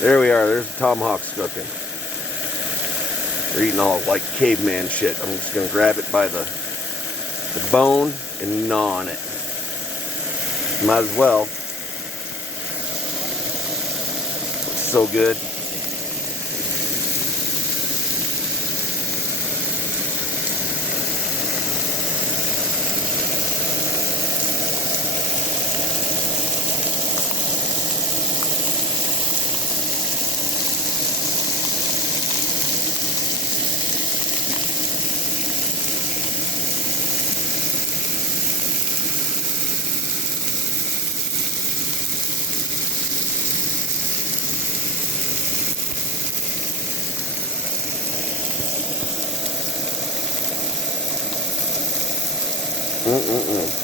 There we are. There's the tomahawks cooking. They're eating all like caveman shit. I'm just gonna grab it by the bone and gnaw on it. Might as well. It's so good. Mm-mm-mm.